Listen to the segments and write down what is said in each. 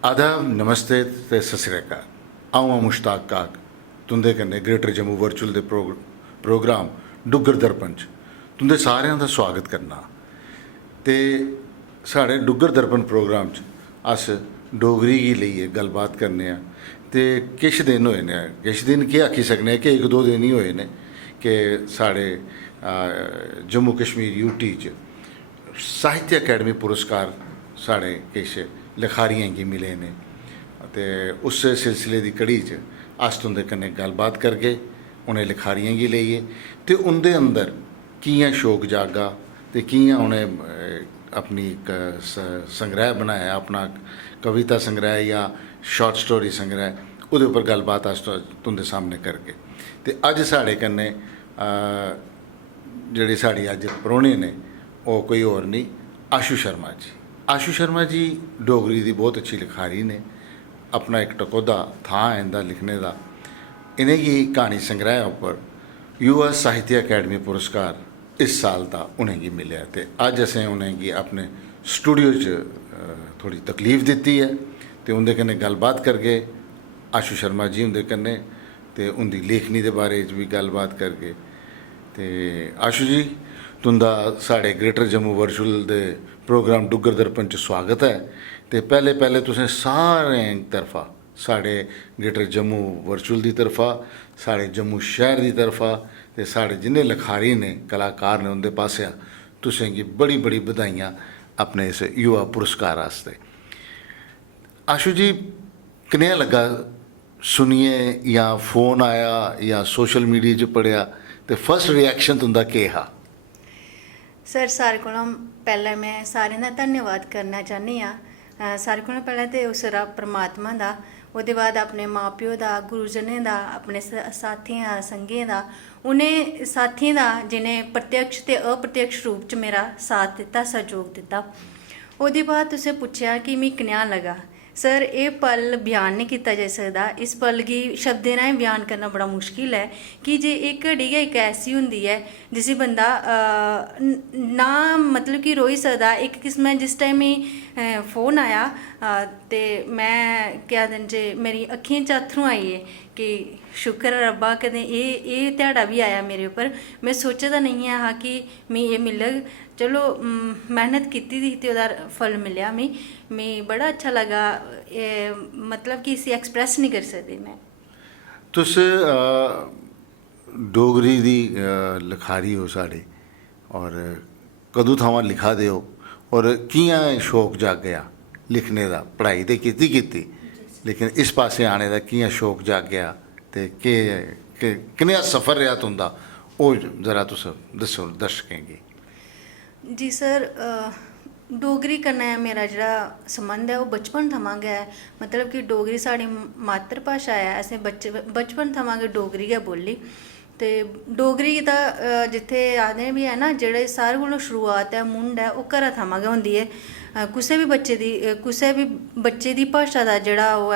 आदाब नमस्ते ते सत श्री अकाल। अ'ऊं आं मुश्ताक काक तुं'दे कन्नै ग्रेटर जम्मू वर्चुअल दे प्रोग्राम डुग्गर दर्पण च तुं'दे सारेआं दा स्वागत करना। ते साढ़े डुग्गर दर्पण प्रोग्राम च अस डोगरी गी लेइयै गल्लबात करने आं। ते किश दिन होए ने, किश दिन केह् आखी सकने कि इक दो दिन ही होए ने कि साढ़े जम्मू कश्मीर यूटी च साहित्य अकैडमी पुरस्कार साढ़े किश लखारियें गी मिले ने। ते उस सिलसिले दी कड़ी च अस तुं'दे कन्नै गल्लबात करगे उ'नें लखारियें गी लेइयै ते उं'दे अंदर कि'यां शौक जागा ते कि'यां उ'नें अपनी संग्रह बनाया, अपना कविता संग्रह या शार्ट स्टोरी संग्रह, ओह्दे उप्पर गल्लबात अस तुं'दे सामने करगे। ते अज्ज साढ़े कन्नै जेह्ड़े साढ़ी अज्ज परौह्ने ने ओह् कोई होर नहीं, आशू शर्मा जी। आशू शर्मा जी डोगरी दी बहुत अच्छी लिखारी ने, अपना इक टकोह्दा थां है इं'दा लिखने दा। इ'नेंगी क्हानी संग्रह उप्पर युवा साहित्य अकैडमी पुरस्कार इस साल दा उ'नेंगी मिलेआ। ते अज्ज असें उ'नेंगी अपने स्टूडियो च थोड़ी तकलीफ दित्ती है ते उं'दे कन्नै गल्लबात करगे आशू शर्मा जी हुंदे कन्नै, ते उं'दी लेखनी दे बारे च भी गल्लबात करगे। ते आशू जी तुं'दा साढ़े ग्रेटर जम्मू वर्चुअल दे प्रोग्राम डुग्गर दर्पण च स्वागत है। ते पैह्ले तुसें सारें तरफा, साढ़े ग्रेटर जम्मू वर्चुअल दी तरफा, साढ़े जम्मू शहर दी तरफा ते साढ़े जिन्ने लखारी ने, कलाकार ने, उं'दे पासेआ तुसेंगी बड़ी बड़ी बधाइयां अपने इस युवा पुरस्कार आस्तै। आशू जी कनेहा लग्गा सुनिए, या फोन आया या सोशल मीडिया च पढ़ेआ, ते फर्स्ट रिएक्शन तुं'दा केह् हा? सर सारे कोला पैह्लें मैं सारें दा धन्नवाद करना चाह्न्नी आं। सारे कोला पैह्लें ते उस रब परमात्मा दा, ओह्दे बाद अपने मां प्यो दा, गुरुजनें दा, अपने साथियें दा, संघियें दा, उ'नें साथियें दा जि'नें प्रत्यक्ष ते अप्रत्यक्ष रूप च मेरा साथ दित्ता, सहयोग दित्ता। ओह्दे बाद तुसें पुच्छेआ कि मिगी कनेहा लगा। सर एह् पल बयान नहीं कीता जाई सकदा, इस पल गी शब्दें राहें बयान करना बड़ा मुश्किल है कि जे एह् घड़ी गै इक ऐसी होंदी है जिसी बंदा ना मतलब कि रोई सकदा। एक किस्म जिस टाइम मिगी फोन आया ते मैं केह् आखदे जे मेरी अक्खियें च अत्थरूं आई गे कि शुक्र है रब्बा कदें एह् ध्याड़ा भी आया मेरे उप्पर। मैं सोचे दा नहीं हा कि मिगी एह् मिलग। चलो मेहनत कीती दी ते ओह्दा फल मिलेआ मिगी बड़ा अच्छा लगा। मतलब कि इसी एक्सप्रेस नहीं करी सकदी मैं। तुस डोगरी दी लखारी हो साढ़े, और कदूं थमां लिखा दे हो, और कि'यां शौक जागेआ लिखने दा? पढ़ाई ते कीती लेकिन इस पासे आने दा कि'यां शौक जागेआ ते कनेहा सफर रेहा तुं'दा, ओह् जरा तुस दस्सो दर्शकें गी। जी सर, डोगरी कन्नै मेरा जेह्ड़ा संबंध है ओह् बचपन थमां गै है। मतलब कि डोगरी साढ़ी मात्तर भाशा है, असें बचपन थमां गै डोगरी गै बोली। ते डोगरी दा जित्थे आखदे बी है ना, जेह्ड़े सारे कोला शुरुआत है, मुंड है, ओह् घरा थमां गै होंदी है। कुसै भी बच्चे दी भाशा दा जेह्ड़ा ओह्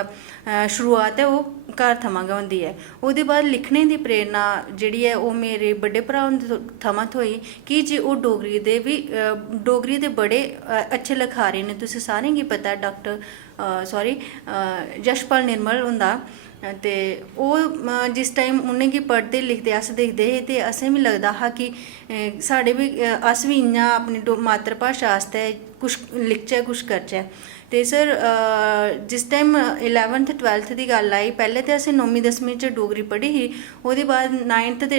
है शुरुआत है ओह् घर थमां गै होंदी है। ओह्दे बाद लिखने दी प्रेरणा जेह्ड़ी है ओह् मेरे बड्डे भ्राऽ हुंदे थमां थ्होई, कि जे ओह् डोगरी दे बड़े अच्छे लखारी न। तुसें सारें गी पता है डाक्टर यशपाल निर्मल हुंदा। ते ओह् जिस टाइम उ'नेंगी पढ़दे लिखदे अस दिखदे हे ते असें बी लगदा हा कि साढ़े बी अस बी इ'यां अपनी मात्तर भाशा आस्तै कुछ लिखचै, कुछ करचै। ते सर जिस टाइम 11th 12th दी गल्ल आई, पैह्ले ते असें 9वीं 10वीं च डोगरी पढ़ी ही। ओह्दे बाद 9th ते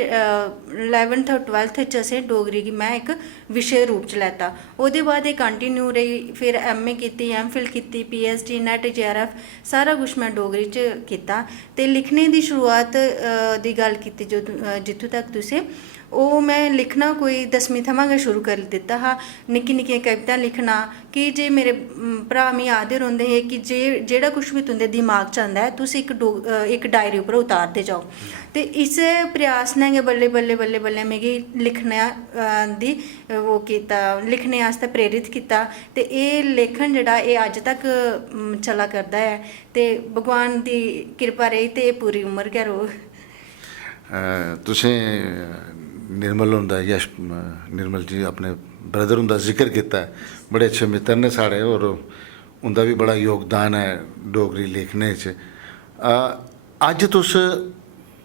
11th और 12th च असें डोगरी गी मैं इक विशे रूप च लैता। ओह्दे बाद एह् कंटिन्यू रेही, फिर MA कीती, MPhil कीती, PhD, NET, JRF सारा कुछ मैं डोगरी च कीता। ते लिखने दी शुरुआत दी गल्ल कीती जित्थूं तक तुसें, ओह् मैं लिखना कोई 10वीं थमां गै शुरू करी दित्ता हा। निक्की निक्कियां कवितां लिखना, कि जे मेरे भ्राऽ मिगी आखदे रौंह्दे हे कि जेह्ड़ा कुछ बी तुं'दे दिमाग च आंदा है तुस इक डायरी उप्पर उतारदे जाओ। ते इस्सै प्रयास ने गै बल्लें बल्लें बल्लें बल्लें मिगी लिखने दी ओह् कीता, लिखने आस्तै प्रेरित कीता। ते एह् लेखन जेह्ड़ा एह् अज्ज तक चला करदा है, ते भगवान दी कृपा रेही ते पूरी उमर गै रौह्ग। तुसें निर्मल हुंदा, निर्मल जी अपने ब्रदर हुंदा जिक्र कीता है, बड़े अच्छे मित्र ने साढ़े, और उनका भी बड़ा योगदान है डोगरी लिखने च। अज तुस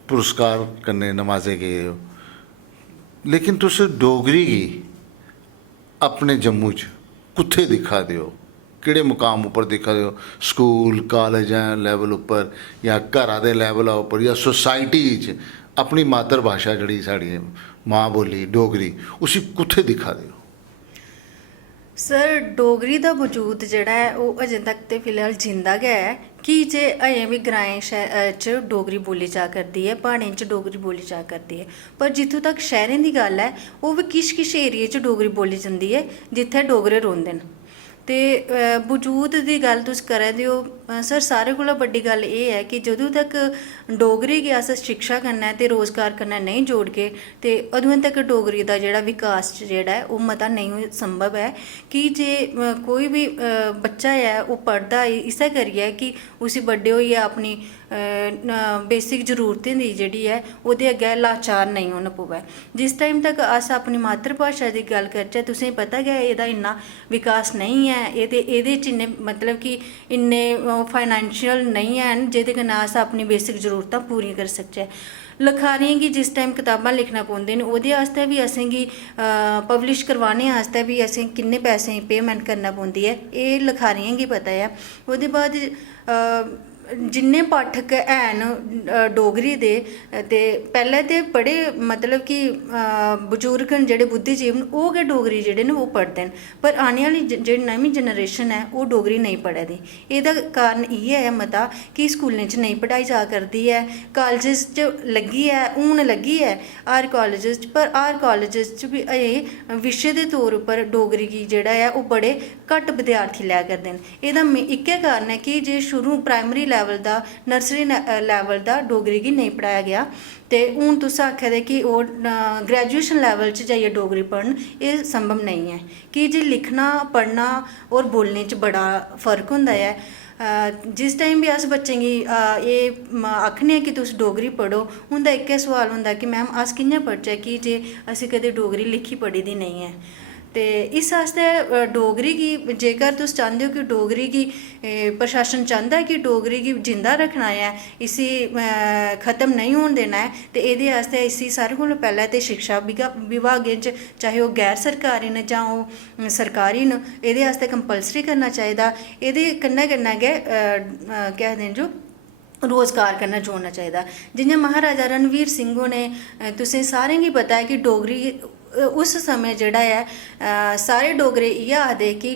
पुरस्कार कन्नै नवाजे गए हो, लेकिन तुस डोगरी गी अपने जम्मू च कुत्थे दिक्खा दे हो, किहड़े मुकाम उप्पर दिक्खा दे हो? स्कूल कॉलेज लैवल उप्पर या घरा दे लैवल उप्पर या सोसाइटी च अपनी मातर भाशा जिहड़ी साड़ी माँ बोली डोगरी उसी कुत्थे दिक्खा दे हो? सर डोगरी दा वजूद जेह्ड़ा है ओह् अजें तक ते फिलहाल जिंदा गै है कि जे अजें बी ग्राएं च डोगरी बोली जा करदी है, प्हाड़ें च डोगरी बोली जा करदी है। पर जित्थों तक शैह्रें दी गल्ल है ओह् बी किश एरिये च डोगरी बोली जंदी है जित्थै डोगरे रौंह्दे न। ते वजूद दी गल्ल तुस करा दे हो सर, सारें कोला बड्डी गल्ल एह् है कि जदूं तक डोगरी गी अस शिक्षा कन्नै ते रोज़गार कन्नै नहीं जोड़गे ते अदूं तक डोगरी दा जेह्ड़ा विकास जेह्ड़ा है ओह् मता नेईं संभव है। कि जे कोई बी बच्चा है ओह् पढ़दा इस्सै करियै कि उसी बड्डे होइयै अपनी बेसिक जरूरतें दी जेह्ड़ी है ओह्दे अग्गें लाचार नेईं होना पवै। जिस टाइम तक अस अपनी मात्तर भाशा दी गल्ल करचै, तुसेंगी पता गै एह्दा इन्ना विकास नहीं है, एह्दे च इन्ने मतलब कि इन्ने फाइनैंशियल नहीं हैन जेह्दे कन्नै अस अपनी बेसिक जरूरतां पूरियां करी सकचै। लखारियें गी जिस टाइम कताबां लिखना पौंदे न ओह्दे आस्तै बी असेंगी पब्लिश करवाने आस्तै बी असें किन्ने पैसें दी पेमैंट करना पौंदी है एह् लखारियें गी पता है। ओह्दे बाद जिन्ने पाठक हैन डोगरी दे ते पैह्लें ते बड़े मतलब कि बजुर्ग न जेह्ड़े बुद्धिजीव न ओह् गै डोगरी जेह्ड़े न ओह् पढ़दे न, पर आने आह्ली जेह्ड़ी नमीं जनरेशन है ओह् डोगरी नेईं पढ़ा दी। एह्दा कारण इ'यै है मता कि स्कूलें च नेईं पढ़ाई जा करदी है, कालजेस च लग्गी है, हून लग्गी है हर कालजेस च, पर हर कालजेस च बी अजें विशे दे तौर उप्पर डोगरी गी जेह्ड़ा है ओह् बड़े घट्ट विद्यार्थी लै करदे न। एह्दा इक्कै कारण है कि जे शुरू प्राइमरी लैवल दा नर्सरी लैवल दा डोगरी गी नेईं पढ़ाया गया ते हून तुस आखा दे कि ओह् ग्रैजुएशन लैवल च जाइयै डोगरी पढ़न, एह् संभव नहीं है। कि जे लिखना पढ़ना और बोलने च बड़ा फर्क होंदा है। जिस टाइम भी अस बच्चें गी एह् आखने कि तुस डोगरी पढ़ो, उं'दा इक्कै सोआल होंदा कि मैम अस कि'यां पढ़चै कि जे असें कदें डोगरी लिखी पढ़ी दी नहीं है। ते इस आस्तै डोगरी गी जेकर तुस चांह्दे हो कि डोगरी गी प्रशासन चांह्दा है कि डोगरी गी जिंदा रखना है, इसी ख़त्म नहीं होन देना है, ते एह्दे आस्तै इसी सारें कोला पैह्लें ते शिक्षा विभागें च चाहे ओह् गैर सरकारी न जां ओह् सरकारी न, एह्दे आस्तै कंपलसरी करना चाहिदा। एह्दे कन्नै कन्नै गै केह् आखदे न जो रोज़गार कन्नै जोड़ना चाहिदा। जियां महाराजा रणवीर सिंह होरें, तुसें सारें गी पता है कि डोगरी उस समय जेह्ड़ा है सारे डोगरे इ'यै आखदे कि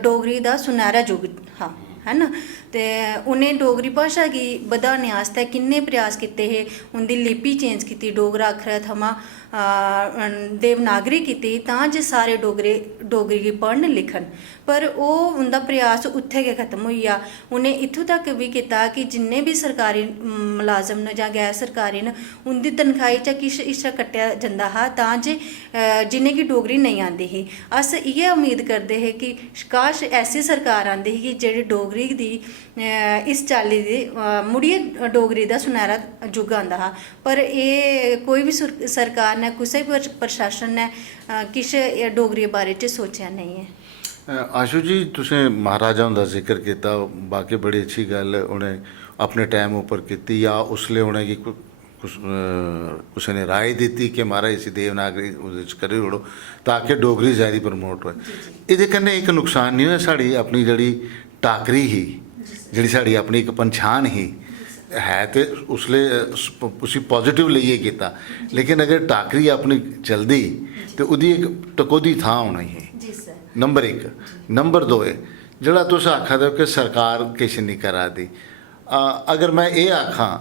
डोगरी दा सुनैरा युग हा, है ना। ते उ'नें डोगरी भाशा गी बधाने आस्तै किन्ने प्रयास कीते हे, उं'दी लिपि चेंज कीती, डोगरा अक्खरै थमां देवनागरी कीती तां जे सारे डोगरी गी पढ़न लिखन, पर ओह् उं'दा प्रयास उत्थै गै खत्म होई गेआ। उ'नें इत्थूं तक बी कीता कि जिन्ने बी सरकारी मुलाजम न जां गैर सरकारी न उं'दी तनखाही चा किश हिस्सा कट्टेआ जंदा हा तां जे जिनेंगी डोगरी नेईं आंदी ही। अस इ'यै उम्मीद करदे हे कि काश ऐसी सरकार आंदी ही कि जेह्ड़ी डोगरी दी इस चाल्ली दी मुड़ियै डोगरी दा सुनैरा युग आंदा हा, पर एह् कोई बी सरकार ने कुसै बी प्रशासन ने किश डोगरी बारे च सोचेआ नहीं है। आशू जी, तुसें महाराजा हुंदा जिक्र कीता, बाकी बड़ी अच्छी गल्ल उ'नें अपने टाइम उप्पर कीती, या उसलै उ'नेंगी कुसै ने राय दित्ती कि महाराज इसी देवनागरी ओह्दे च करी ओड़ो ताकि डोगरी ज़्यादा प्रमोट होए। एह्दे कन्नै इक नुकसान नहीं होया, साढ़ी अपनी जेह्ड़ी टाकरी ही, जेह्ड़ी साढ़ी अपनी इक पंछान ही है, ते उसले उसी पॉजिटिव लेइयै कीता, लेकिन अगर टाकरी अपनी चलदी ते ओह्दी इक टकोह्दी थां होनी ही। नंबर इक। नंबर दो जेह्ड़ा तुस आखा दे हो कि सरकार किश नहीं करा दी, अगर मैं एह् आखां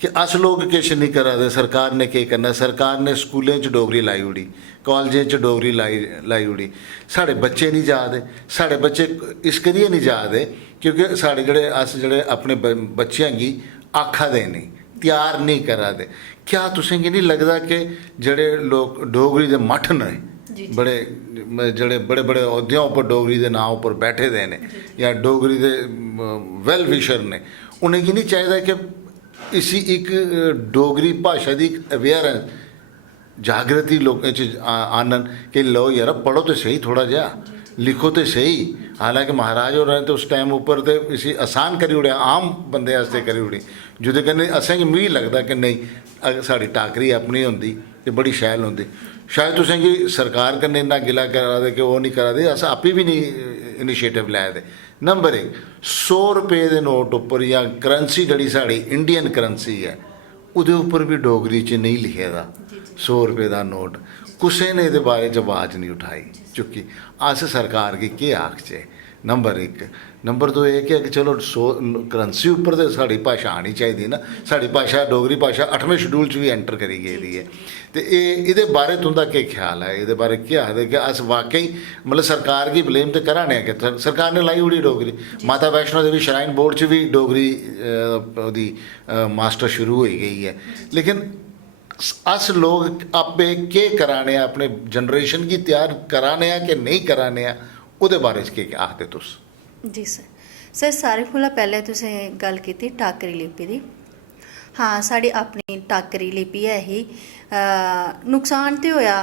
कि अस लोग किश नहीं करा दे, सरकार ने केह् करना? सरकार ने स्कूलें च डोगरी लाई ओड़ी, कॉलेजें च डोगरी लाई ओड़ी, साढ़े बच्चे नहीं जा दे। साढ़े बच्चे इस करियै नहीं जा दे क्योंकि साढ़े जेह्ड़े अपने बच्चें गी आखा दे नहीं, त्यार नहीं करा दे। क्या तुसेंगी नहीं लगदा कि जेह्ड़े लोग डोगरी दे मठ न, बड़े जेह्ड़े बड़े बड़े अहुदें उप्पर डोगरी दे नां उप्पर बैठे दे ने, या डोगरी दे वैल विशर ने, उ'नेंगी नहीं चाहिदा कि इसी एक डोगरी भाशा दी अवेयरनेस जागृति लोकें च आनन कि लो यार पढ़ो तो सही, थोड़ा जिहा लिखो तो सही, हालांकि महाराज होरें तो उस टाइम उप्पर ते इसी आसान करी ओड़ेआ, आम बंदे आस्ते करी ओड़ी, जेह्दे कन्नै असेंगी मिगी लगदा कि नेईं अगर साढ़ी टाकरी अपनी होंदी ते बड़ी शैल होंदी। शायद तुसेंगी सरकार कन्नै इन्ना गिला करा दे कि ओह् नहीं करा दे, अस आपी भी नहीं इनिशिएटिव लै दे। नंबर 1, 100 रुपये दे नोट उप्पर या करंसी जिहड़ी साढ़ी इंडियन करंसी है ਉਹਦੇ ਉੱਪਰ भी डोगरी च नहीं लिखे दा 100 रुपये का नोट, कुसै ने ਇਹਦੇ बारे च आवाज़ नहीं उठाई चुकी। अस सरकार गी केह् आखचै? नंबर 1। नंबर 2 एह् कि चलो 100 करंसी उप्पर ते साढ़ी भाशा आनी चाहिदी ना, साढ़ी भाशा डोगरी भाशा 8वें शेड्यूल च भी एंटर करी गेदी है। ते एह्दे बारे तुं'दा केह् ख्याल है? एह्दे बारे केह् आखदे कि अस वाकई मतलब सरकार गी ब्लेम ते करा ने कि सरकार ने लाई ओड़ी डोगरी। माता वैष्णो देवी श्राइन बोर्ड च भी डोगरी ओह्दी मास्टर शुरू होई गेई है, लेकिन अस लोग आपे केह् करा ने, अपने जनरेशन गी त्यार करा ने कि नहीं करा ने, ਉਹਦੇ ਬਾਰੇ ਚ ਕੀ ਆਖਦੇ ਤੁਸੀਂ? ਜੀ ਸਰ ਸਾਰੇ ਕੋਲੋਂ ਪਹਿਲੇ ਤੁਸੀਂ ਗੱਲ ਕੀਤੀ ਟਾਕਰੀ ਲਿਪੀ ਦੀ। ਹਾਂ, ਸਾਡੀ ਆਪਣੀ ਟਾਕਰੀ ਲਿਪੀ ਹੈ ਇਹ। ਨੁਕਸਾਨ ਤੇ ਹੋਇਆ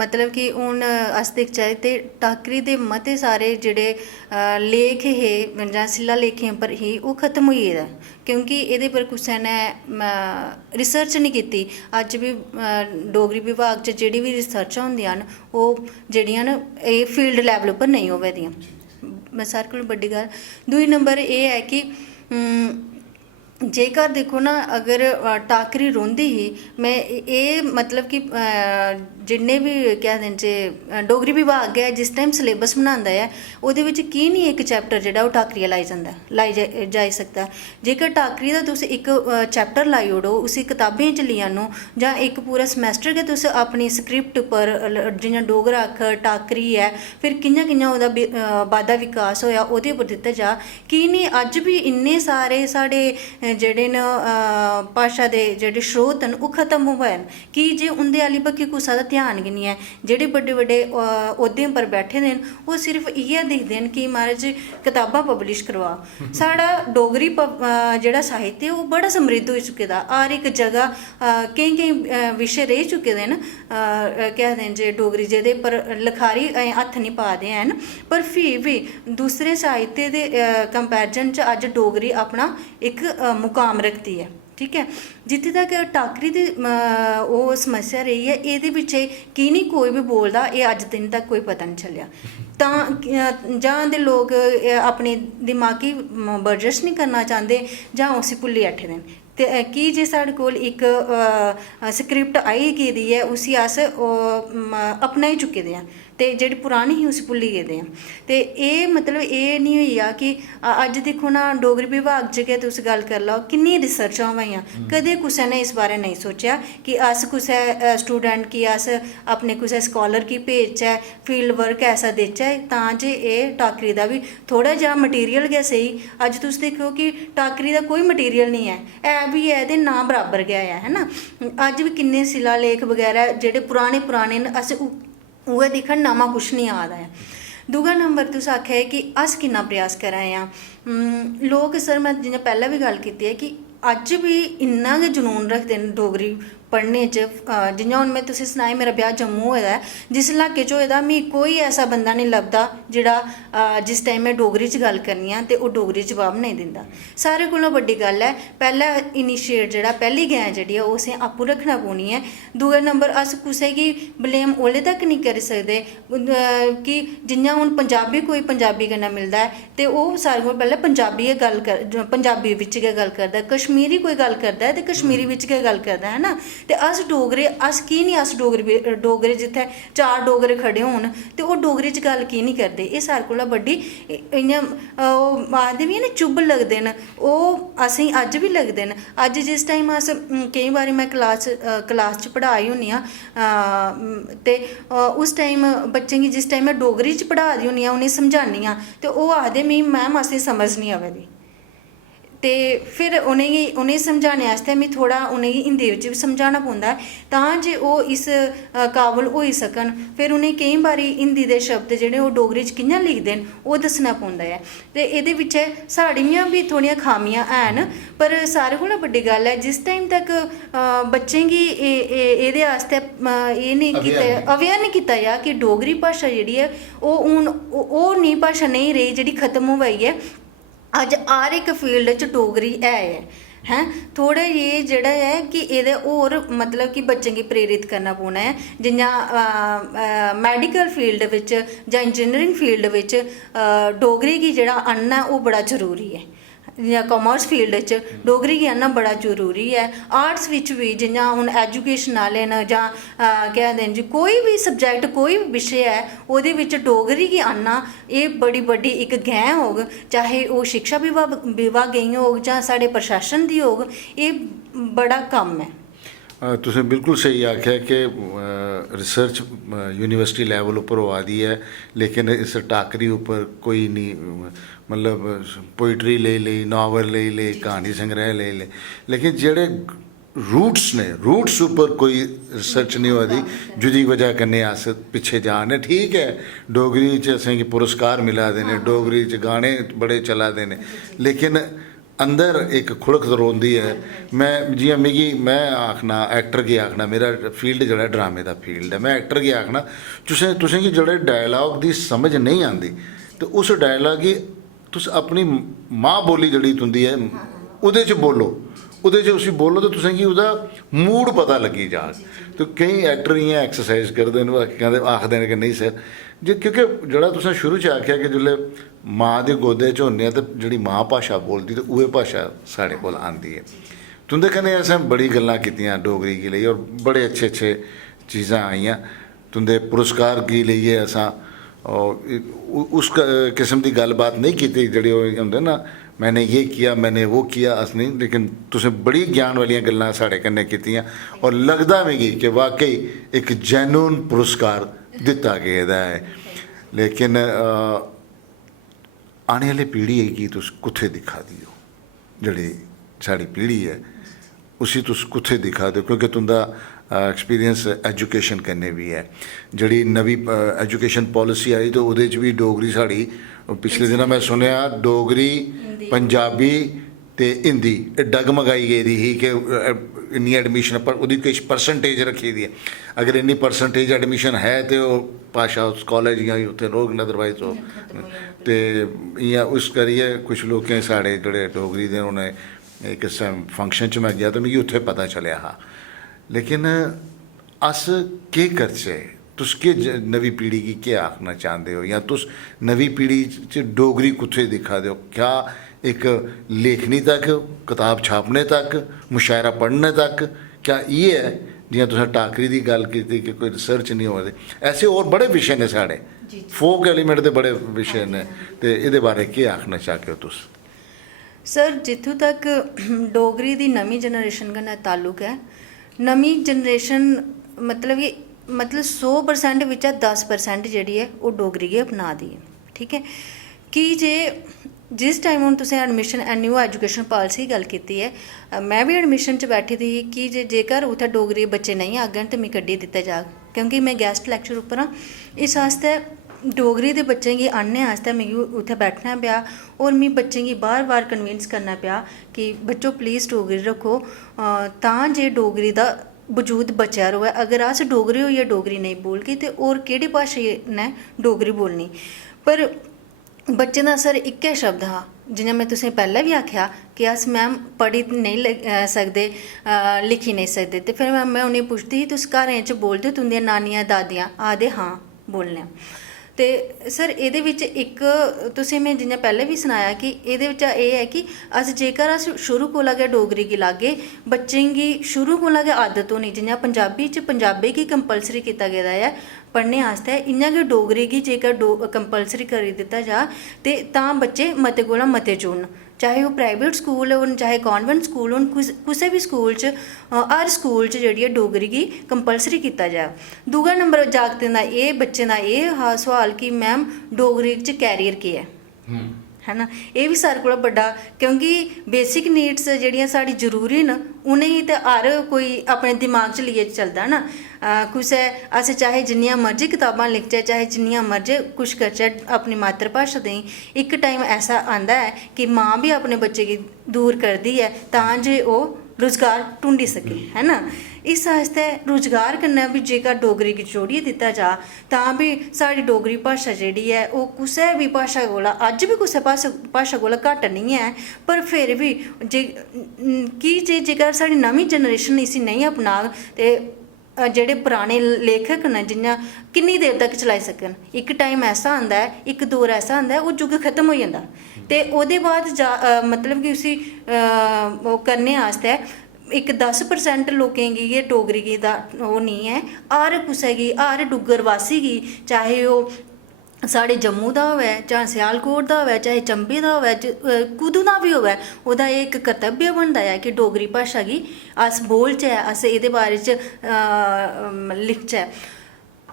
ਮਤਲਬ ਕਿ ਹੁਣ ਅਸ ਦੇਖਿਆ ਤੇ ਟਾਕਰੀ ਦੇ ਮਤੇ ਸਾਰੇ ਜਿਹੜੇ ਲੇਖ ਇਹ ਜਾਂ ਸਿੱਲਾ ਲੇਖਾਂ ਪਰ ਹੀ ਉਹ ਖਤਮ ਹੋਈ ਇਹਦਾ, ਕਿਉਂਕਿ ਇਹਦੇ ਪਰ ਕਿਸੇ ਨੇ ਰਿਸਰਚ ਨਹੀਂ ਕੀਤੀ। ਅੱਜ ਵੀ ਡੋਗਰੀ ਵਿਭਾਗ 'ਚ ਜਿਹੜੀ ਵੀ ਰਿਸਰਚਾਂ ਹੁੰਦੀਆਂ ਹਨ ਉਹ ਜਿਹੜੀਆਂ ਨੇ ਇਹ ਫੀਲਡ ਲੈਵਲ ਉੱਪਰ ਨਹੀਂ ਹੋਵੇ ਦੀਆਂ। ਮੈਂ ਸਾਰਿਆਂ ਕੋਲੋਂ ਵੱਡੀ ਗੱਲ। ਦੂਜੀ ਨੰਬਰ ਇਹ ਹੈ ਕਿ ਜੇਕਰ ਦੇਖੋ ਨਾ, ਅਗਰ ਟਾਕਰੀ ਰੋਂਦੀ ਹੀ ਮੈਂ ਇਹ ਮਤਲਬ ਕਿ ਜਿੰਨੇ ਵੀ ਕਹਿ ਦੇਣ 'ਚ ਡੋਗਰੀ ਵਿਭਾਗ ਹੈ ਜਿਸ ਟਾਈਮ ਸਿਲੇਬਸ ਬਣਾਉਂਦਾ ਹੈ ਉਹਦੇ ਵਿੱਚ ਕੀ ਨਹੀਂ ਇੱਕ ਚੈਪਟਰ ਜਿਹੜਾ ਉਹ ਟਾਕਰੀ ਲਾਈ ਜਾ ਸਕਦਾ। ਜੇਕਰ ਟਾਕਰੀ ਦਾ ਤੁਸੀਂ ਇੱਕ ਚੈਪਟਰ ਲਾਈ ਉਡੋ ਉਸੇ ਕਿਤਾਬें च लिया नो ਜਾਂ ਇੱਕ ਪੂਰਾ ਸਮੈਸਟਰ के ਤੁਸੀਂ ਆਪਣੀ ਸਕ੍ਰਿਪਟ ਉੱਪਰ ਜਿਵੇਂ ਡੋਗਰਾ ਅੱਖਰ ਟਾਕਰੀ ਹੈ ਫਿਰ ਕਿੰਨਾ ਉਹਦਾ ਵਾਧਾ ਵਿਕਾਸ ਹੋਇਆ ਉਹਦੇ ਉੱਪਰ ਦਿੱਤਾ ਜਾ। ਕੀ ਨਹੀਂ ਅੱਜ ਵੀ ਇੰਨੇ ਸਾਰੇ ਸਾਡੇ ਜਿਹੜੇ ਨੇ ਭਾਸ਼ਾ ਦੇ ਜਿਹੜੇ ਸਰੋਤ ਹਨ ਉਹ ਖਤਮ ਹੋ ਗਏ ਕਿ ਜੇ ਉਹਦੇ ਵਾਲੀ ਬਕੀ ਕੁਛ ਦਾ ਧਿਆਨ ਵੀ ਨਹੀਂ ਹੈ। ਜਿਹੜੇ ਵੱਡੇ ਵੱਡੇ ਅਹੁਦਿਆਂ ਪਰ ਬੈਠੇ ਨੇ ਉਹ ਸਿਰਫ ਇਹ ਦੇਖਦੇ ਨੇ ਕਿ ਮਹਾਰਾਜ ਕਿਤਾਬਾਂ ਪਬਲਿਸ਼ ਕਰਵਾ। ਸਾਡਾ ਡੋਗਰੀ ਜਿਹੜਾ ਸਾਹਿਤ ਹੈ ਉਹ ਬੜਾ ਸਮਰਿੱਧ ਹੋ ਚੁੱਕਿਆ ਹਰ ਇੱਕ ਜਗ੍ਹਾ ਕਈ ਵਿਸ਼ੇ ਰਹਿ ਚੁੱਕੇ ਦੇ ਨੇ कहते जे डोगरी जेह्दे पर लखारी हत्थ नहीं पा दे हैं पर फिर भी दूसरे साहित्य के कंपैरिजन च अज डोगरी अपना एक मुकाम रखती है। ठीक है, जिथे तक टाकरी की वो समस्या रही है ये की नहीं कोई भी बोलता ये अज दिन तक कोई पता नहीं चलिया। जां दे लोग अपनी दिमागी बर्जश नहीं करना चाहते जां उसी भुल्ली बैठे दे ते की जे साढ़े कोल एक स्क्रिप्ट आई गेदी है उसी अस अपनाई चुके दे हैं ते जेह्ड़ी पुरानी ही उसी भुल्ली गेदे हैं। ते एह् मतलब एह् नहीं होई आ कि अज्ज दिक्खो ना डोगरी विभाग च गै तुस गल्ल करी लैओ किन्नी रिसर्चां होइयां, कदें कुसै ने इस बारे नहीं सोचेआ कि अस कुसै स्टूडेंट गी अस अपने कुसै स्कॉलर गी भेजचै फील्ड वर्क ऐसा देचै तां जे एह् टाकरी दा भी थोड़ा जिहा मटीरियल गै सही। अज्ज तुस दिक्खो कि टाकरी दा कोई मटीरियल नहीं है भी है ते ना बराबर गै है ना। अज्ज भी किन्ने शिलालेख वगैरा जेह्ड़े पुराने न अस उ'ऐ दिक्खन नमां कुछ नहीं आ दा है। दूआ नंबर तुस आखेआ कि अस किन्ना प्रयास करा दे आं लोग सर मैं जि'यां पैह्लें भी गल्ल कीती है कि अज्ज भी इन्ना गै जुनून रखदे न डोगरी पढ़ने च। जि'यां हून में तुसें सनाया मेरा ब्याह जम्मू होए दा ऐ जिस इलाके च होए दा मिगी कोई ऐसा बंदा नहीं लभदा जेह्ड़ा जिस टाइम में डोगरी च गल्ल करनी आं ते ओह् डोगरी च जवाब नहीं दिंदा। सारे कोला बड्डी गल्ल है पैह्ला इनिशिएट जेह्ड़ा पैह्ली गैं जेह्ड़ी ऐ ओह् असें आपूं रक्खना पौनी ऐ। दूआ नंबर अस कुसै गी ब्लेम ओल्ले तक नहीं करी सकदे कि जि'यां हून पंजाबी कोई पंजाबी कन्नै मिलदा ऐ ते ओह् सारें कोला पैह्लें पंजाबी गै गल्ल पंजाबी बिच गै गल्ल करदा ऐ, कश्मीरी कोई गल्ल करदा ऐ ते कश्मीरी बिच गै गल्ल करदा है ना। ते अस डोगरे अस की नहीं अस डोगरे जित्थै चार डोगरे खड़े होन ते ओह् डोगरी च गल्ल की नहीं करदे। एह् सारें कोला बड्डी इ'यां आखदे भी ना चुभ लगदे न ओह् असेंगी अज्ज भी लगदे न। अज्ज जिस टाइम अस केईं बारी मैं क्लास च पढ़ाई होनी आं ते उस टाइम बच्चें गी जिस टाइम मैं डोगरी च पढ़ा दी होनी आं उ'नेंगी समझानी आं ते ओह् आखदे मिगी मैम असेंगी समझ नहीं आवा दी। ते फिर उ'नेंगी समझाने आस्तै मिगी थोड़ा उ'नेंगी हिंदी बिच बी समझाना पौंदा है तां जे ओह् इस काबल होई सकन। फिर उ'नेंगी केईं बारी हिंदी दे शब्द जेह्ड़े ओह् डोगरी च कि'यां लिखदे न ओह् दस्सना पौंदा ऐ। ते एह्दे बिच साढ़ियां भी थोह्ड़ियां खामियां हैन, पर सारें कोला बड्डी गल्ल है जिस टाइम तक बच्चें गी एह्दे आस्तै एह् नेईं कीता अवेयर नहीं कीता जा कि डोगरी भाशा जेह्ड़ी ऐ ओह् हून ओह् नेही भाशा नहीं रेही जेह्ड़ी खत्म होआ दी ऐ। अज हर एक फील्ड च डोगरी है हैं थोड़ा ये जेह्ड़ा है कि एह्दे होर मतलब कि बच्चें गी प्रेरित करना पौना है। जियां मैडिकल फील्ड बिच जां इंजीनियरिंग फील्ड बिच डोगरी गी जेह्ड़ा आह्नना ओह् बड़ा जरूरी है। जियां कॉमर्स फील्ड च डोगरी गी आह्नना बड़ा जरूरी है। आर्ट्स बिच भी जियां हून एजुकेशन आह्ले न जां केह् आखदे न जी कोई भी सब्जैक्ट कोई भी विशे है ओह्दे बिच डोगरी गी आह्नना एह् बड़ी बड्डी इक गैं होग, चाहे ओह् शिक्षा विभाग गी होग जां साढ़े प्रशासन दी होग, एह् बड़ा कम्म है। तुसें बिल्कुल सही आख्या कि रिसर्च यूनिवर्सिटी लैवल उप्पर होआ दी है, लेकिन इस टाकरी उप्पर कोई नहीं मतलब पोइट्री लेई लेई, नावल लेई लेई, कहानी संग्रह लेई ले, लेकिन जेह्ड़े रूट्स ने रूट्स उप्पर कोई रिसर्च नहीं होआ दी, जुदी वजह कन्नै अस पिच्छे जा ने। ठीक है डोगरी च असेंगी पुरस्कार मिला दे ने, डोगरी च गाने बड़े चला दे ने, लेकिन अंदर एक खुड़क रौंदी है। मैं जियां मैं आखना एक्टर गी आखना, मेरा फील्ड जेह्ड़ा ड्रामे दा फील्ड है, मैं एक्टर गी आखना तुसेंगी जेह्ड़े डायलॉग दी समझ नहीं आंदी ते उस डायलॉग गी तुस अपनी मां बोली जेह्ड़ी तुंदी है ओह्दे च बोलो, ओह्दे च उसी बोलो तो तुसेंगी ओह्दा मूड पता लगी जाग। तो केईं एक्टर इ'यां एक्सरसाइज करदे न, कहंदे आखदे न कि नहीं सर जे, क्योंकि जेह्ड़ा तुसें शुरू च आखेआ कि जेल्लै मां दे गोदे च होंदे ते जेह्ड़ी मां भाशा बोलदी ते उ'ऐ भाशा साढ़े कोल आंदी है। तुंदे कन्नै असें बड़ी गल्लां कीतियां डोगरी गी लेइयै और बड़े अच्छे अच्छे चीज़ां आइयां। तुंदे पुरस्कार गी लेइयै असां उस किस्म की गलबात नहीं की जेह्ड़े होंदे ना मैंने ये किया मैंने वो किया, अस नहीं, लेकिन तुसें बड़ी ज्ञान वालियां गल्लां साढ़े कन्नै कीतियां और लगदा मिगी कि वाकई एक जैनून पुरस्कार दिता गेदा है। लेकिन आने आह्ली पीढ़ी गी तुस कुत्थे दिक्खा दी हो, जेह्ड़ी साढ़ी पीढ़ी है उसी तुस कुत्थे दिक्खा दे हो, क्योंकि तुंदा एक्सपीरियंस एजुकेशन कन्नै भी है। जेह्ड़ी नवीं एजुकेशन पॉलिसी आई तो ओह्दे च भी डोगरी साढ़ी पिछले दिनां मैं सुनेआ डोगरी पंजाबी ते हिंदी डगमगाई गेदी ही कि इन्नी एडमिशन पर ओह्दी किश परसेंटेज रखी दी है, अगर इन्नी परसेंटेज एडमिशन है तो भाशा उस कॉलेज जां उत्थे रोग न, अदरवाइज हो ते इ'यां उस करियै कुछ लोकें साढ़े जेह्ड़े डोगरी दे उ'नें एक फंक्शन च मैं गया तो मिगी उत्थे पता चलेआ हा। लेकिन अस केह् करचै, तुस केह् नवीं पीढ़ी गी केह् आखना चाहते हो, या तुस नवीं पीढ़ी च डोगरी कुत्थे दिक्खा दे हो? क्या एक लेखनी तक, किताब छापने तक, मुशायरा पढ़ने तक, क्या ये है? जियां तुसें टाकरी की गल की कि कोई रिसर्च नहीं हो रही, ऐसे और बड़े विशे ने साढ़े फोक एलीमेंट के बड़े विशे ने, तो ये बारे केह् आखना चाहते हो तुस? सर जित्थों तक डोगरी दी नमीं जनरेशन कन्नै ताल्लुक है, नमीं जनरेशन मतलब कि 100% बिच्चा 10% जेह्ड़ी है वो डोगरी गी अपना दी है। ठीक है कि जे जिस टाइम हूँ तुसें एडमिशन न्यू एजुकेशन पॉलिसी की गल कीती है, मैं भी एडमिशन च बैठी दी ही कि जेकर उत्थै डोगरी बच्चे नहीं आगन तो मिगी कड्ढी दित्ता जाग, क्योंकि मैं गैस्ट लैक्चर उप्पर हाँ। इस आस्तै डोगरी दे बच्चें गी आह्नने आस्तै मिगी उत्थै बैठना पेआ और मिगी बच्चें गी बार बार कन्विंस करना पेआ कि बच्चों प्लीज़ डोगरी रक्खो, तां जे डोगरी दा वजूद बचेआ रवै। अगर अस डोगरे होइयै डोगरी नहीं बोलगे तो होर केह्ड़ी भाशा ने डोगरी बोलनी? पर बच्चें दा सर इक्कै शब्द हा, जियां मैं तुसें पैह्लें भी आखेआ कि अस मैम पढ़ी नहीं सकदे, लिखी नहीं सकदे, तो फिर मैं उ'नेंगी पुछदी ही तुस घरें च बोलदे हो, तुंदियां नानियां दादियां आखदे हाँ बोलने आं। ते सर एह्दे विच इक तुसें मैं जियां पैह्लें भी सनाया कि एह्दे बिच्चा एह् है कि अस जेकर अस शुरू कोला गै डोगरी गी लागे, बच्चें गी शुरू कोला गै आदत होनी, जियां पंजाबी च पंजाबी गी कंपलसरी कीता गेदा ऐ पढ़ने आस्तै, इ'यां गै डोगरी गी जेकर कंपलसरी करी दित्ता जा ते तां बच्चे मते कोला मते जुड़न, चाहे वो प्राइवेट स्कूल होन चाहे कॉन्वेंट स्कूल होन, कुसै भी स्कूल च हर स्कूल च जेह्ड़ी डोगरी गी कंपलसरी कीता जाए। दूआ नंबर जागतें दा एह् बच्चें दा एह् हा सवाल कि मैम डोगरी च कैरियर केह् है, है ना। ये भी सारे कोला बड्डा, क्योंकि बेसिक नीड्स जेह्ड़ियां साढ़ी जरूरी न उ'नेंगी ते हर कोई अपने दिमाग च लेइयै चलदा ना। कुसै अस चाहे जिन्नियां मर्जी कताबां लिखचै, चाहे जिन्नियां मर्जी कुछ करचै अपनी मात्तर भाशा ताईं, इक टाइम ऐसा आंदा है कि मां भी अपने बच्चे गी दूर करदी है तां जे ओह् रुजगार ढूंढी सके, है ना। इस आस्तै रुजगार कन्नै भी जेकर डोगरी गी जोड़ियै दित्ता जा तां भी साढ़ी डोगरी भाशा जेह्ड़ी ऐ ओह् कुसै बी भाशा कोला, अज्ज भी कुसै भाशा कोला घट्ट नहीं है, पर फिर भी जेकर साढ़ी नमीं जनरेशन इसी नहीं अपनाग ते जेह्ड़े पुराने लेखक न जियां किन्नी देर तक चलाई सकन। इक टाइम ऐसा आंदा है, इक दौर ऐसा आंदा है, ओह् युग खत्म होई जंदा ते ओह्दे बाद मतलब कि उसी ओह् करने आस्तै इक 10% लोकें गी गै डोगरी गी दा ओह् नहीं है। हर कुसै गी, हर डुग्गर वासी गी, चाहे ओह् साढ़े जम्मू दा होवै, चाहे सियालकोट दा होवै, चाहे चंबी दा होवै, कुदू दा भी होवै, ओह्दा इक कर्तव्य बनदा है कि डोगरी भाशा गी अस बोलचै, अस एह्दे बारे च लिखचै।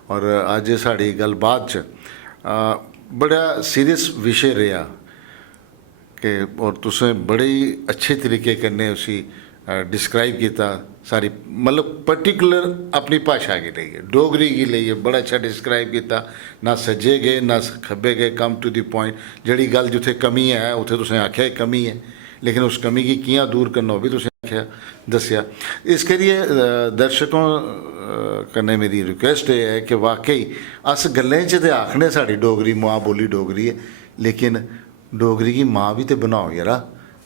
और अज्ज साड़ी गलबात च बड़ा सीरियस विषय रेहा कि, और तुसें बड़े ही अच्छे तरीके कन्नै उसी डिस्क्राइब किया सारी, मतलब पर्टिकुलर अपनी भाशा गी लेइयै, डोगरी गी लेइयै बड़ा अच्छा डिस्क्राइब किया। ना सज्जे गए ना खब्बे गए, कम टू द पॉइंट। जड़ी गल जिथे कमी है उत्थे तुसें आख्या कमी है, लेकिन उस कमी गी कि'यां दूर करना ओह् भी तुसें आख्या दस्सेआ। इस करियै दर्शकों कन्नै मेरी रिक्वेस्ट एह् है कि वाकई अस गल्लें च ते आखने साढ़ी डोगरी मां बोली डोगरी है, लेकिन डोगरी गी मां भी ते बनाओ यरा।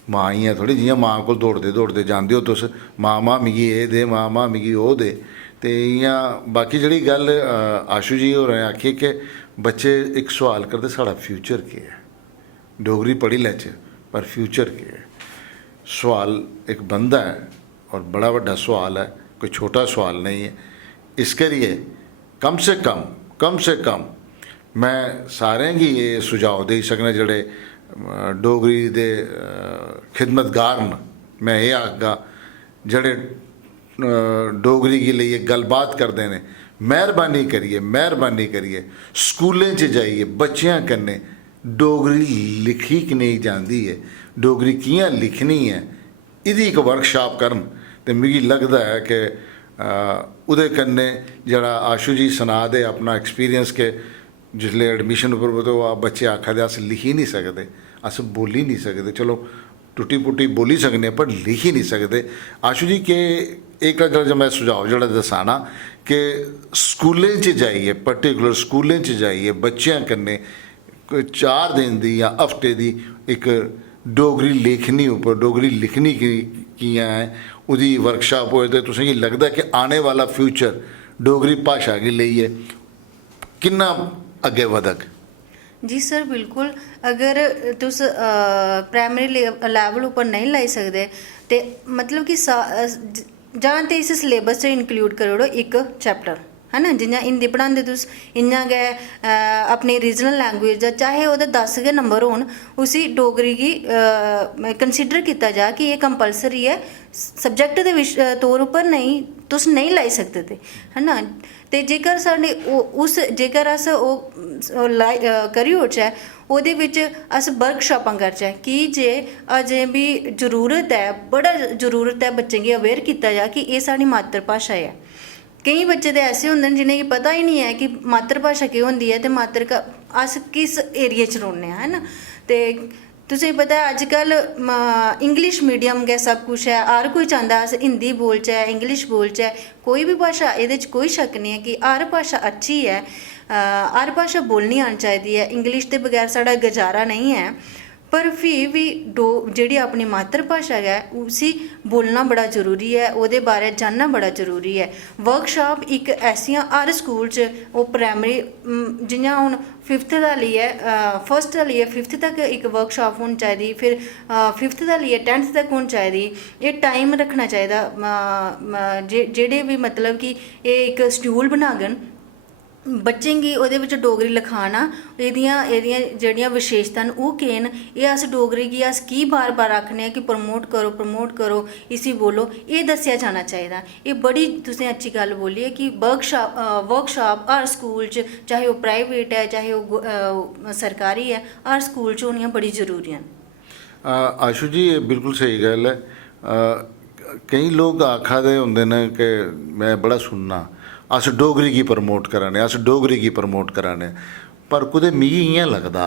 मां इ'यां थोड़ी जियां मां कोल दौड़दे दौड़दे जांदे हो तुस, मां मिगी एह् दे, मां मिगी ओह् दे। ते इ'यां बाकी जेह्ड़ी गल्ल आशू जी होरें आखी कि बच्चे इक सवाल करदे साढ़ा फ्यूचर केह् है, डोगरी पढ़ी लैचे पर फ्यूचर केह् है। सवाल एक बनदा है और बड़ा बड्डा सवाल है, कोई छोटा सवाल नहीं है। इस करियै कम से कम मैं सारें गी एह् सुझाव देई सकना जेह्ड़े डोगरी दे खिदमतगार न, मैं एह् आखगा जेह्ड़े डोगरी गी लेइयै गलबात करदे ने, मेहरबानी करियै स्कूलें च जाइयै बच्चेआं कन्नै डोगरी लिखी कनेही जांदी है, डोगरी कि'यां लिखनी है, एह्दी इक वर्कशाप करन। ते मिगी लगदा है कि ओह्दे कन्नै जेह्ड़ा आशू जी सना दे अपना एक्सपीरियंस के जिसले एडमिशन उप्पर तो बच्चे आखा दे अस लिखी नहीं सकते, अस बोली नहीं सकते, चलो टुट्टी पुट्टी बोली सकने पर लिखी नहीं सकते। आशू जी के एक जो मैं सुझाव जोड़ा दसाना कि स्कूलें च जाइए, पर्टिकुलर स्कूलें च जाइए बच्चों कन्नै 4 दिन दी या हफ्ते दी एक डोगरी लेखनी उपर, डोगरी लिखनी कि'यां है उहदी वर्कशाप होए तो तुसेंगी लगदा कि आने वाला फ्यूचर डोगरी भाशा गी लेइयै किन्ना अग्गे वधग? जी सर बिल्कुल। अगर तुस प्राइमरी लैवल उप्पर नहीं लाई सकदे ते मतलब कि जां ते इस सलेबस च इंक्लूड करी ओड़ो इक चैप्टर, है ना। जियां हिंदी पढ़ांदे तुस, इ'यां गै अपनी रीजनल लैंग्वेज दा चाहे ओह्दे 10 गै नंबर होन, उसी डोगरी गी कंसिडर कीता जा कि एह् कंपलसरी है सब्जैक्ट दे तौर उप्पर नहीं तुस नहीं लाई सकदे ते, है ना। ते जेकर साढ़े जेकर अस ओह् करी ओड़चै ओह्दे बिच अस वर्कशापां करचै कि जे अजें भी जरूरत है, बड़ा जरूरत है बच्चें गी अवेयर कीता जा कि एह् साढ़ी मात्तर भाशा है। केईं बच्चे ते ऐसे होंदे न जिनेंगी पता ही नहीं है कि मात्तर भाशा केह् होंदी है ते अस किस एरिया च रौह्ने आं, है ना। ते तुसेंगी पता है अजकल इंग्लिश मीडियम गै सब कुछ है, हर कोई चांह्दा अस हिंदी बोलचै, इंग्लिश बोलचै, कोई भी भाशा, एह्दे च कोई शक नहीं है कि हर भाशा अच्छी है, हर भाशा बोलनी आनी चाहिदी है। इंग्लिश दे बगैर साढ़ा गुजारा नहीं है, पर फ्ही भी जेह्ड़ी अपनी मात्तर भाशा है उसी बोलना बड़ा जरूरी है, ओह्दे बारे जानना बड़ा जरूरी है। वर्कशाप इक ऐसियां हर स्कूल च, ओह् प्राइमरी जियां हून 5th दा लेइयै 1st दा लेइयै 5th तक इक वर्कशाप होनी चाहिदी, फिर 5th दा लेइयै 10th तक होनी चाहिदी। एह् टाइम रखना चाहिदा जेह्ड़े भी मतलब कि एह् इक शेड्यूल बनाङन बच्चेंगी ओह्दे बिच डोगरी लखाना एह्दियां जेह्ड़ियां विशेशतां न ओह् केह् न एह् अस डोगरी गी अस की बार बार आखने आं कि प्रमोट करो इसी बोलो एह् दस्सेआ जाना चाहिदा। एह् बड़ी तुसें अच्छी गल्ल बोली है कि वर्कशॉप हर स्कूल च चाहे ओह् प्राइवेट है चाहे ओह् सरकारी है हर स्कूल च होनियां बड़ी जरूरी न। आशू जी ये बिल्कुल सही गल है। कई लोग आखा दे होंदे न कि मैं बड़ा सुनना अस डोगरी गी प्रमोट करा ने, अस डोगरी गी प्रमोट करा ने, पर कुदै मिगी इ'यां लगदा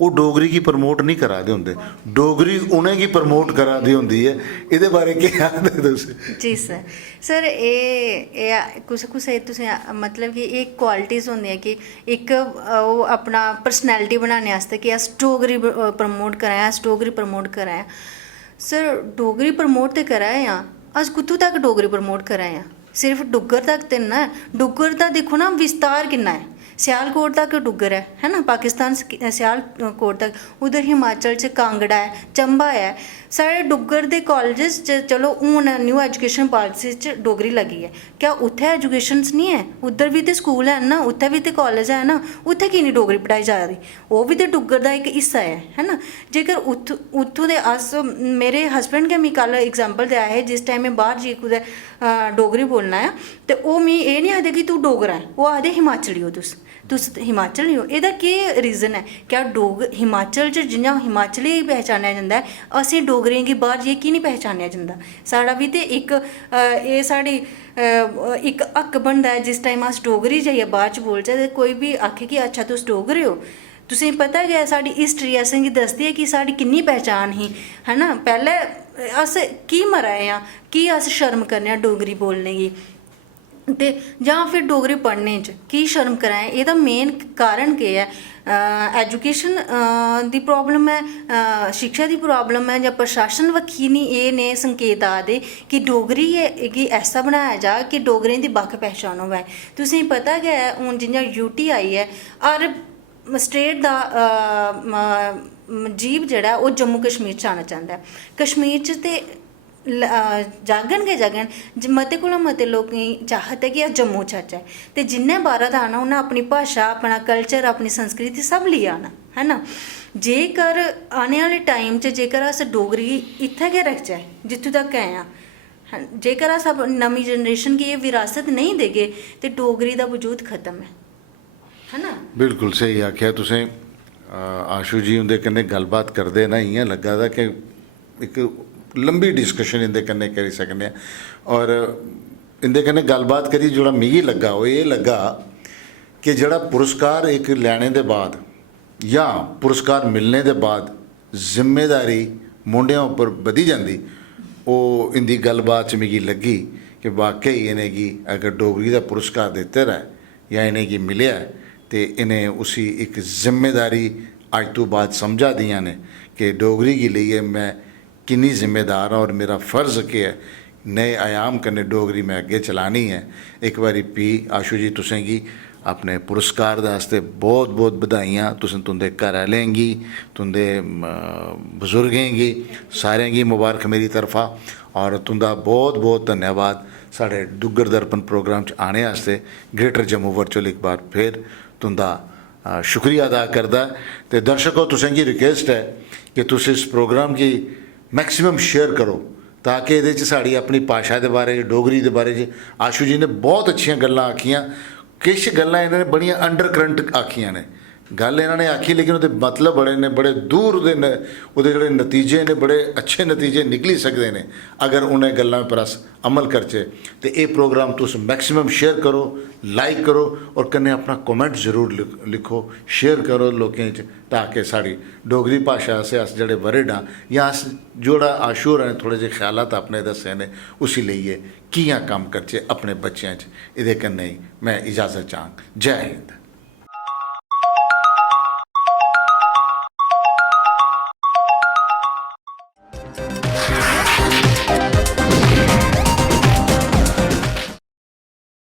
ओह् डोगरी गी प्रमोट नहीं करा दे होंदे, डोगरी उ'नेंगी प्रमोट करा दी होंदी है। एह्दे बारे केह् आखदे तुस? जी सर एह् कुसै तुसें मतलब कि एह् क्वालिटीज़ होंदियां कि इक ओह् अपना पर्सनैलिटी बनाने आस्तै कि अस डोगरी प्रमोट करा दे, अस डोगरी प्रमोट करा दे। सर डोगरी प्रमोट ते करा दे आं, अस कुत्थूं तक डोगरी प्रमोट करा दे आं? सिर्फ डुग्गर तक ते ना, डुग्गर दा दिक्खो ना विस्तार किन्ना है। सियालकोट तक डुग्गर है ना, पाकिस्तान सियालकोट तक, उधर हिमाचल च कांगड़ा है, चंबा है। साढ़े डुग्गर दे कॉलेजेस च चलो हून न्यू एजुकेशन पॉलिसी च डोगरी लगी है, क्या उत्थै एजुकेशन नहीं है? उद्धर भी तो स्कूल है ना, उत्थै भी तो कॉलेज है ना, उत्थै की नहीं डोगरी पढ़ाई जा रही? ओह् भी तो डुग्गर का एक हिस्सा है ना। जेकर उत्थूं दे अस, मेरे हस्बैंड गै मिगी कल एग्जाम्पल देआ है, जिस टाइम में बाहर जाइयै कुदै डोगरी बोलना है ते ओह् मिगी एह् नहीं आखदे कि तू डोगरा है, ओह् आखदे हिमाचली हो तुस हिमाचली हो। एह्दा केह् रीज़न है? क्या हिमाचल च जि'यां हिमाचली पहचानेआ जंदा है, असें डोगरें गी बाहर जाइयै की नहीं पहचानेआ जंदा? साढ़ा बी ते इक एह् साढ़ी इक हक्क बनदा है जिस टाइम अस डोगरी जाइयै बाहर च बोलचै ते कोई बी आखे कि अच्छा तुस डोगरे हो। तुसेंगी पता गै साढ़ी हिस्ट्री असेंगी दसदी है कि साढ़ी किन्नी पहचान ही, है ना। पैह्ले अस की मरा दे आं, की अस शर्म करने आं डोगरी बोलने गी, ते जां फिर डोगरी पढ़ने च की शर्म करा दे? एह्दा मेन कारण केह् है? एजुकेशन दी प्रॉब्लम है, शिक्षा दी प्रॉब्लम है, जां प्रशासन बक्खी नहीं एह् नेह् संकेत आ दे कि डोगरी गी ऐसा बनाया जा कि डोगरें दी बक्ख पहचान होवे? तुसेंगी पता गै हून जि'यां यूटी आई है, हर स्टेट दा जीव जेह्ड़ा ऐ ओह् जम्मू कश्मीर च आना चांह्दा है। कश्मीर च ते जाङन गै जाङन, मते कोला मते लोकें गी चाहत है कि अस जम्मू च आचै, ते जिन्नै बाह्रा दा आना उन्नै अपनी भाशा, अपना कल्चर, अपनी संस्कृति सब लेई आना, है ना। जेकर आने आह्ले टाइम च जेकर अस डोगरी इत्थै गै रखचै जित्थूं तक आए आं, जेकर अस नमीं जनरेशन गी एह् विरासत नहीं देगे ते डोगरी दा वजूद खत्म है ना। बिल्कुल सही आखेआ तुसें। आशू जी उं'दे कन्नै गल्लबात करदे ना इ'यां लग्गा दा कि इक लंबी डिस्कशन इंदे कन्नै करी सकने आं। और इंदे कन्नै गल्लबात करी जेह्ड़ा मिगी लग्गा ओह् एह् लग्गा कि जेह्ड़ा पुरस्कार इक लैने दे बाद जां पुरस्कार मिलने दे बाद जिम्मेदारी मुंडेआं उप्पर बधी जंदी, ओह् इंदी गल्लबात च मिगी लग्गी कि वाकई इनेंगी अगर डोगरी दा पुरस्कार दित्ते दा ऐ जां इनेंगी मिलेआ ऐ ते इनें उसी इक जिम्मेदारी अज तो बाद समझा दियां ने कि डोगरी गी लेइयै मैं किन्नी जिम्मेदार हाँ और मेरा फ़र्ज़ केह् है, नए आयाम कन्नै डोगरी मैं अग्गे चलानी है। एक बारी भी आशू जी तुसेंगी अपने पुरस्कार आस्ते बहुत बहुत बधाइयां। तुसें तुंदे घर आह्लें गी, तुंदे बजुर्गें गी, सारें गी मुबारक मेरी तरफा। और तुंदा बहुत बहुत धन्यवाद साढ़े डुग्गर दर्पण प्रोग्राम च आने आस्ते। ग्रेटर जम्मू वर्चुअल एक बार फिर तुंदा शुक्रिया अदा करदा। ते दर्शकों तुसेंगी रिक्वेस्ट है कि तुस इस प्रोग्राम की मैक्सिमम शेयर करो ताकि ये साड़ी अपनी भाषा के बारे डोगरी के बारे आशू जी ने बहुत अच्छिया गल्लां आखियां। किश गल्लां इन्होंने बड़ियां अंडर करंट आखियां ने, गल इन्होंने आखी लेकिन वो मतलब बड़े ने, बड़े दूर वो जोड़े नतीजे ने बड़े अच्छे नतीजे निकली सकते हैं अगर उन्हें गल्लां पर अस अमल करचे। तो ये प्रोग्राम तुस मैक्सिमम शेयर करो, लाइक करो और कन्नै अपना कमेंट जरूर लिखो, शेयर करो लोकें च, ताकि साड़ी डोगरी भाषा से अस जेह्ड़े वर्ड हाँ या अस जोड़ा आशू होरें थोड़े जे ख्यालात अपने दस्से ने उसी लेइयै कियां कम्म करचे अपने बच्चें च। इहदे कन्नै मैं इजाज़त चांग। जय हिंद।